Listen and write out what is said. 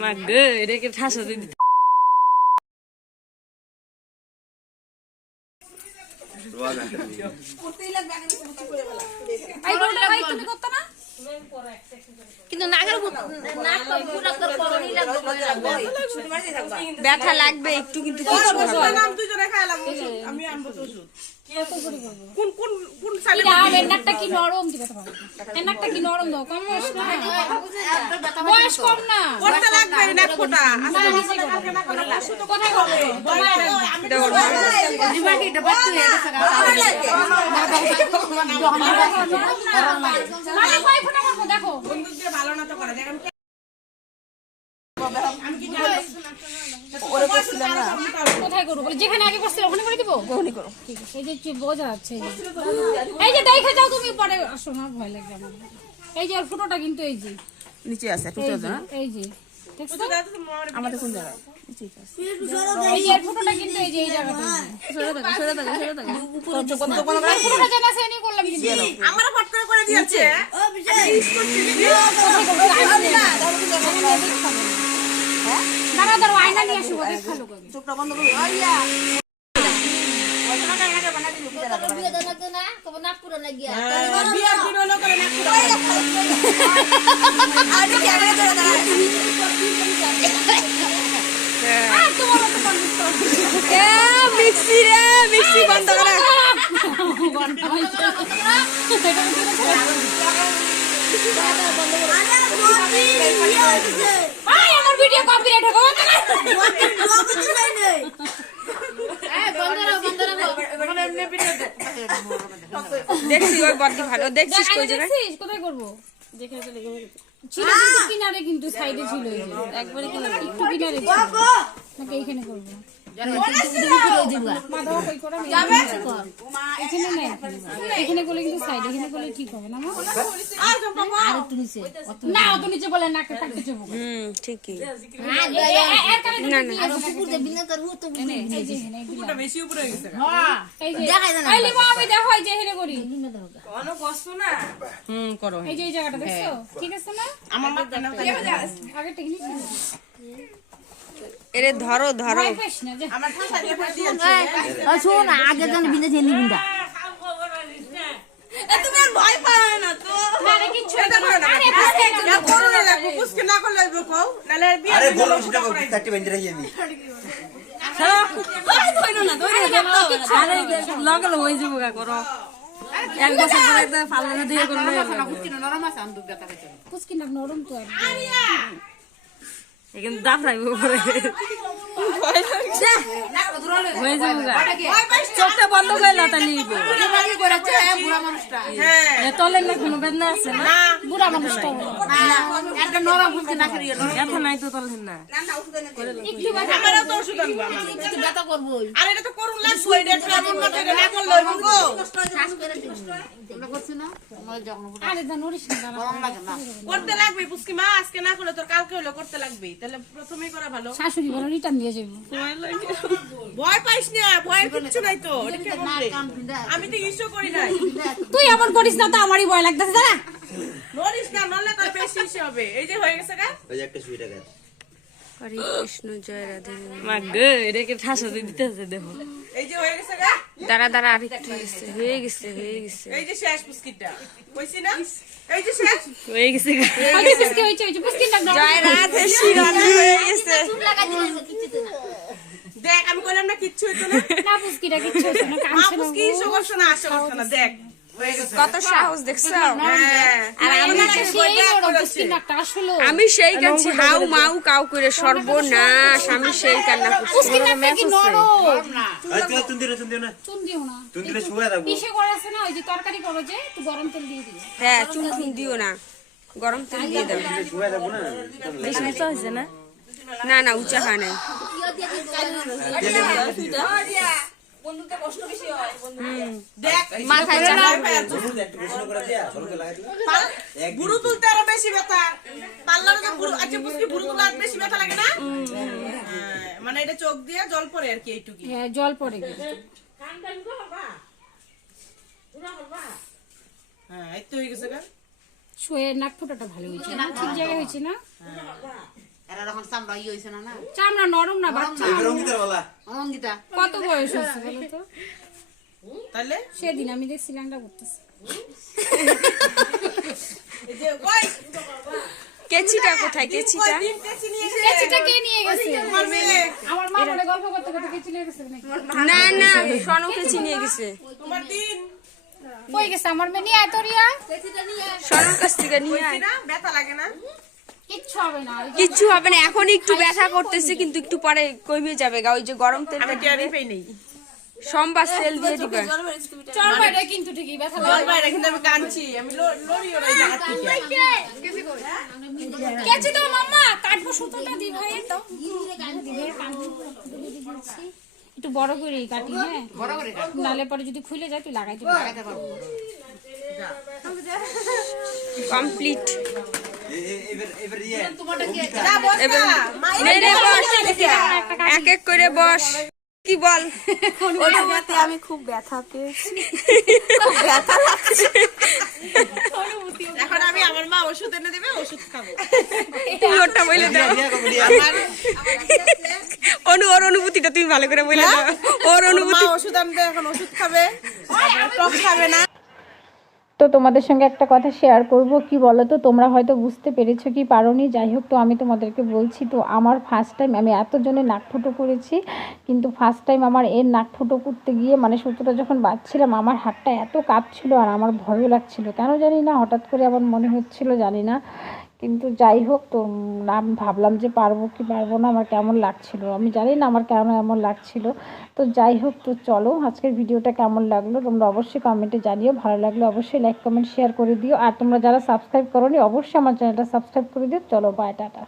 মা গো এটাকে ঠাসা দিয়ে দিতে কিন্তু নাগের ব্যথা লাগবে একটু কিন্তু কিছু হবে না। নাম দুজনে খাইলাম ওষুধ আমি আনব তো কোন কোন কোন সালে কি নরম? দিবে তোমার নাকটা কি নরম দাও কম বয়স না? বয়স কম না। করতে লাগবে না ফোটা কোথায় করবে মানে কয় ফোঁটা করব দেখো। বন্দুক ভালো না তো করে দেখ করব? বলে যেখানে আগে করছিল ওখানে করে দিব? ওখানে করো। এই যে বোঝা যাচ্ছে। এই যে। দেখে যাও তুমি পরে আসো না ভয় লাগবে আমার। এই যে ওর ফুটোটা কিন্তু এই যে। নিচে আছে এই যে এই যে দেখছ? আমাদের কোন জায়গায়? এই যে ফুটোটা কিন্তু এই যে এই জায়গাটা। সরে থাকো সরে থাকো সরে থাকো ফুটোটা জানা সে করলাম কিন্তু। আমার ফট করে করে দিয়েছে। দাঁড়া দাঁড়া আয়না নিয়ে আসব দেখা লোক চোখটা বন্ধ করো। আইয়া বিয়ার দিন হলো? করে না আর তোমার মতো convince করো। মিক্সি রে মিক্সি বন্ধ করে। আয়, আমার ভিডিও কপিরাইট হবে দেখছি ওই বডি ভালো। দেখছিস কোথায় করব? যেখানে চলে গেলো ছিল কিন্তু কিনারে কিন্তু সাইডে ছিল একবারে কিনারে একটু কিনারে ছিল। নাকি এইখানে করব মা দাও কই করে আমি এখানে নেই এখানে করলে কিন্তু সাইড এখানে করলে ঠিক হবে না না অত নিচে বলে না কাটতে চোখ হুম ঠিকই না না এই যে এখানে দিলাম। বেশি উপরে হয়ে গেছে এই যে এই লিমা আমি দেখো এই যে এখানে করি কোনো কষ্ট না হুম করো এই যে এই জায়গাটা দেখছ ঠিক আছে না আমার মা কেন আগে টেকনিক এরে ধরো ধরো আমার শোন আগে জানি বিন্দা ছেলে বিন্দা তুমি আর ভয় পাও না তো কিচ্ছু না আরে বুঝতে না। না করো না লাগবে পুষ্কে না করলে নালে বিয়ার আরে বলো সেটা চারটে বেঁধে রাখি আমি লগালো হয়ে যাব করো এক বছর পরে একদম ফাল্লা দিয়ে না নরম তো আর এখানে দাফরাইব পরে। হয়ে যাব চোখটা বন্ধ করে লাতালি হ্যাঁ তলের না কোনো বেদনা আছে না বুড়া মানুষটা ব্যথা নাই তো তলের না একটু বাজে আমারও তো ওষুধ আনব আমার। আর এটা তো করুন লাগবো এটা এমন মতো না করলে গো। আরে দা নড়িস না দাঁড়া। করতে লাগবে পুষ্কি মা আজকে না করলে তোর কালকে হলো করতে লাগবে তাহলে প্রথমেই করা ভালো শাশুড়ি বলো রিটার্ন দিয়ে যাব ভয় পাইস না ভয়ের কিচ্ছু নাই তো? আমি তো ইস্যু করি নাই। তুই এমন করিস না তো আমারই ভয় লাগতেছে দাঁড়া নড়িস না নড়লে তোর বেশি ইস্যু হবে। এই যে হয়ে গেছে গা। ওই যে একটা সুইটা গাছ হরে কৃষ্ণ জয় রাধে মা গো এটাকে ঠাসা দিয়ে দিতেছে দেখো। এই যে হয়ে গেছে গা। দাঁড়া দাঁড়া আর একটু গেছে হয়ে গেছে হয়ে গেছে। এই যে শেষ পুষ্কিটা কইছি না? এই যে শেষ? হয়ে গেছে গা। হয়েছে না জয় রাধে শিরানি হয়ে গেছে। দেখ আমি কইলাম না কিচ্ছু হইতো না। না পুচকিটা কিচ্ছু হচ্ছে না মা কাঁদছে না পুষ্কি না আশা করছে না দেখ। কত সাহস দেখছ? হ্যাঁ আর আমি সেই কাছে হাউ মাউ কাউ করে সর্বনাশ আমি সেই কান্না করছি। হ্যাঁ চুন দিও না। গরম তেল দিয়ে থাকব না? না না উঁচা হয় নাই। বুড়ো তুলতে আরও বেশি ব্যথা পার্লারে আচ্ছা পুষ্কি বুড়ো তুলতে আরও বেশি ব্যথা লাগে না মানে এটা চোখ দিয়ে জল পড়ে আর কি এইটুকি হ্যাঁ জল পড়ে হ্যাঁ এই তো হয়ে গেছে শুয়ে নাক ফোটাটা ভালো হয়েছে না? ঠিক জায়গায় হয়েছে না? এরা যখন চামড়া ইয়ে হয়েছে না না? চামড়া নরম না বাচ্চা? অঙ্গিতা কত বয়স হয়েছে বলো তো? তাহলে সেদিন আমি করতেছি। কেচিটা কোথায়? কেচিটা? নিয়ে কেচিটা কে নিয়ে গেছে? আমার মেয়ে মা বলে গল্প করতে করতে কেচি নিয়ে গেছে না না সনু কেচি নিয়ে গেছে। তোমার দিন। কই গেছে? আমার মেয়ে নিয়ে আয় তো রিয়া সনুর কাছ থেকে নিয়ে আয়। না ব্যথা লাগে না। কিচ্ছু হবে না এখন একটু ব্যথা করতেছে কিন্তু একটু পরে কমে যাবে গা ওই যে গরম তেলটা আমি টেরি পেই নেই। সোমবার তেল দিয়ে দিবে। চল বাইরে কিন্তু ঠিকই ব্যথা কিন্তু আমি কাঁদছি আমি লড়ি ওরা জায়গা থেকে। কেচি তো মাম্মা কাটবো সুতোটা দি ভাই তো। একটু বড় করে কাটি হ্যাঁ? বড় করে কাট। নালে পরে যদি খুলে যায় তুই লাগাইতে পারবি। লাগাতে পারব। কমপ্লিট। এক এক করে বস কি বল? আমি খুব ব্যথা পেয়েছি ব্যথা লাগছে এখন আমি আমার মা ওষুধ এনে দেবে ওষুধ খাব। তুমি ওটা বলে দাও দিয়া কবে দিয়া আমার অনু ওর অনুভূতিটা তুমি ভালো করে বলে। দাও ওর মা অনুভূতি ওষুধ আনবে এখন ওষুধ খাবে। টক খাবে না। তো তোমাদের সঙ্গে একটা কথা শেয়ার করব। কি বলো তো তোমরা হয়তো বুঝতে পেরেছ কি পারোনি। যাই হোক তো আমি তোমাদেরকে বলছি, তো আমার ফার্স্ট টাইম আমি এতজনে নাক ফুটো করেছি, কিন্তু ফার্স্ট টাইম আমার এর নাক ফুটো করতে গিয়ে মানে সুতোটা যখন বাঁধছিলাম আমার হাতটা এত কাঁপছিল আর আমার ভয়ও লাগছিল। কেন জানি না, হঠাৎ করে আমার মনে হচ্ছিল, জানি না। কিন্তু যাই হোক তো, নাম ভাবলাম যে পারব কি পারব না, আমার কেমন লাগছিল? আমি জানি না আমার কেমন এমন লাগছিল। তো যাই হোক তো চলো, আজকের ভিডিওটা কেমন লাগল তোমরা অবশ্যই কমেন্টে জানিও। ভালো লাগলে অবশ্যই লাইক কমেন্ট শেয়ার করে দিও। আর তোমরা যারা সাবস্ক্রাইব করোনি, অবশ্যই আমার চ্যানেলটা সাবস্ক্রাইব করে দিও। চলো বাই টাটা।